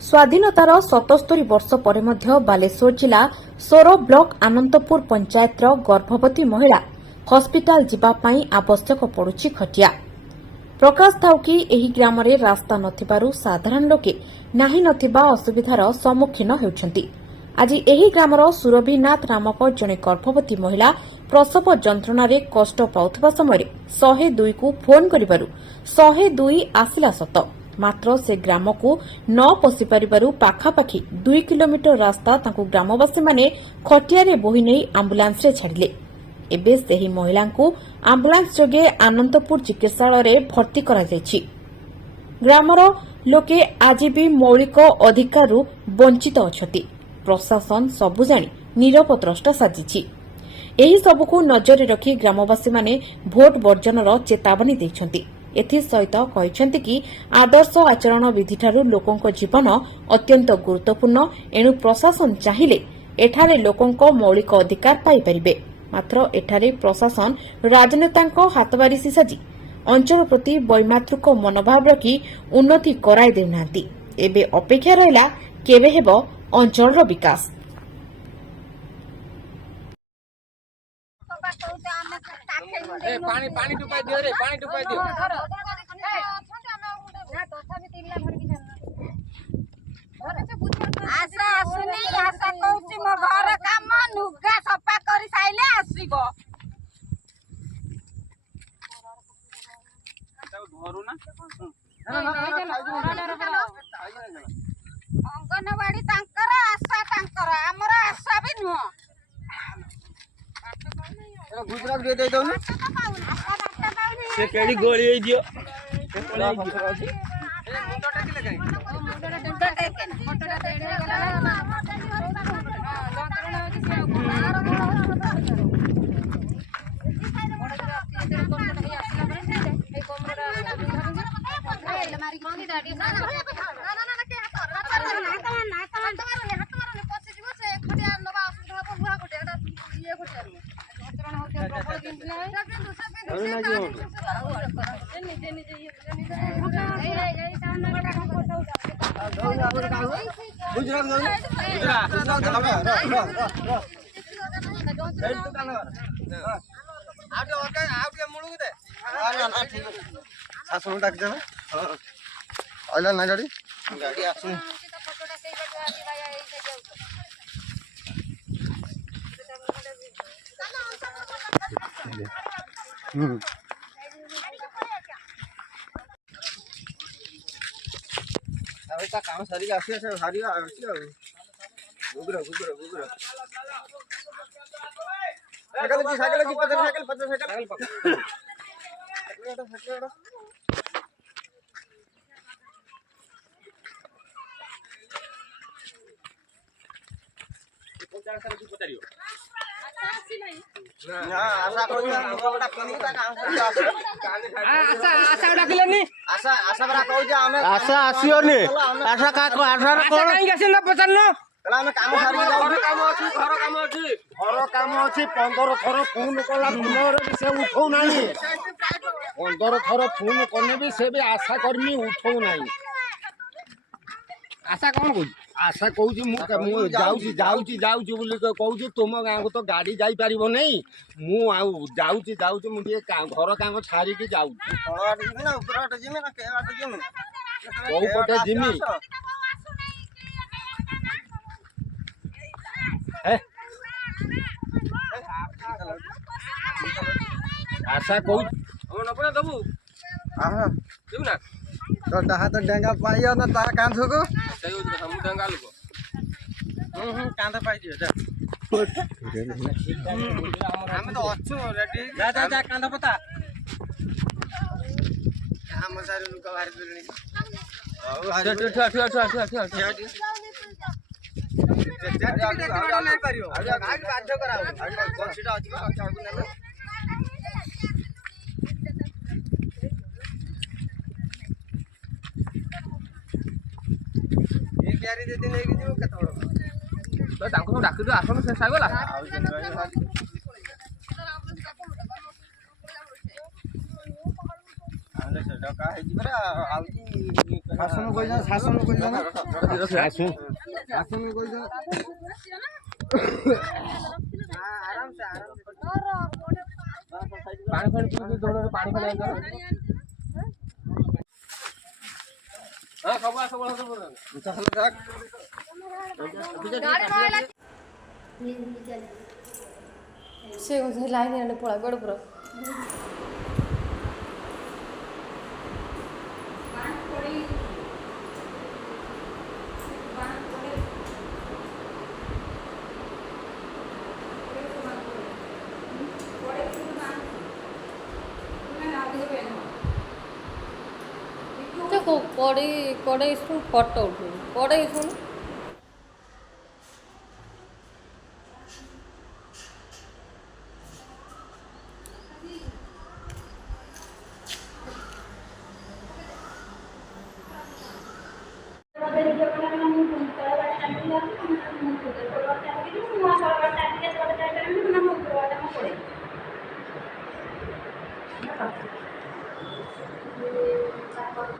स्वाधीनतार 77 वर्ष पर बालेश्वर जिला सोर ब्लॉक आनंदपुर पंचायत गर्भवती महिला हस्पिटाल जीवाई आवश्यक पड़ुछि खटिया। प्रकाश थाउ कि एही ग्राम रे रास्ता नथिबारु साधारण लोके नाही नथिबा असुविधार सम्मुखीन हेउछन्ति। आज एही ग्रामर सुरभिनाथ नामक जणे गर्भवती महिला प्रसव जंत्रणा कष्ट पाउथबा समय 102 को फोन करिबारु 102 आसिला सत, मात्र से ग्राम को न पशि पारिबारु पाखापाखि 2 किलोमीटर रास्ता तांकु ग्रामवासी माने खटियारे बोही नै आम्बुलांस रे छाडिले। एबे सेही महिला को आम्बुलांस जोगे आनंदपुर चिकित्सालय रे भर्ती करा जायछि। ग्रामर लोके आज भी मौलिक अधिकार वंचित अछति। प्रशासन सबु जानी नीरव द्रष्टा साजिछि। एही सबुकु नजर रखी ग्रामवासी माने भोट वर्जनर चेतावनी दैछन्ति। एथि सहित कहिछन्ति कि आदर्श आचरण विधिठारु लोकंक जीवन अत्यंत गुरुत्वपूर्ण, एणु प्रशासन चाहिले एठारे लोकंक मौलिक अधिकार पाई परिबे। मात्र एठारे प्रशासन राजनेतांक हातबारिसी साजी अंचल प्रति वैमातृक मनोभाव रखी उन्नति कराई देनांती। एबे अपेक्षा रहिला केबे हेबो अंचल विकास। पानी पानी टुपाई दियो रे, पानी टुपाई दियो। आशा आसुनी आशा कहूची मो घर काम नुगा सफा करी साइले आसीबो। धरू ना अंगनवाड़ी तांकर आशा तांकर हमर आशा भी नुह। गुजरात दे दे दो ना से केडी गोली होई दियो से गोली दियो ए मुंडो टाकी लगाई मुंडो टाकी फोटोटा तेडे गला जंत्रणा होची से मारी मांगी दाडी ना के हाथ मारने पछे जीवो से खटिया नबा असुविधा को बुहा कोटे एटा ये कोटे जंत्रणा होते प्रबल किंतु काम सारी आसी सारी गुगरा गुगरा गुगरा साइकिल की पत्थर साइकिल पत्थर साइकिल पकड़ आशा आसियोनी आशा का आशा कोन काई गसिन न पचन कला हम काम सारी घर काम अछि घर काम अछि 15 थर फोन कला फोन से उठौ नाही 15 थर फोन करने भी से भी आशा कर्मी उठौ नाही। आशा कोन कोइ आशा कहूँ मु जाऊँगी बोली कहूँ तुम गाँव को तो गाड़ी जाई पारिबो नहीं मु जाऊँगी मुझे घर काम छाड़ी जाऊँ कौ पटे जिमी आशा कहूँ दबू ना तो डहा तो डेंगा पाइयो ना ता कांधो को हम डेंगा लोग कांधा पाइ दियो जा हम तो अच्छो रेडी जा जा जा कांधा पता हम सारे लुका बाहर करनी नहीं पारियो आगे बाध्य कराओ आगे बंशीटा अछि आगु नेला गाड़ी दे दे लेके जो कत बड़ तो तांको डाक दो आसन से सागला आले से डका हे जिबरा आउती ଶାସନ କହିଛ ଶାସନ କହିଛ ନା ଶାସନ ଶାସନ କହିଛ ପାଣି ଫାଣି ପିଇକି ଦୌଡ଼ରେ ପାଣି ଫାଣି ସେ ଲାଇନ୍ ଆଣେ ପଳା ଗଡ଼ ପୁରା कड़े शुण फटो उठू कड़े शुण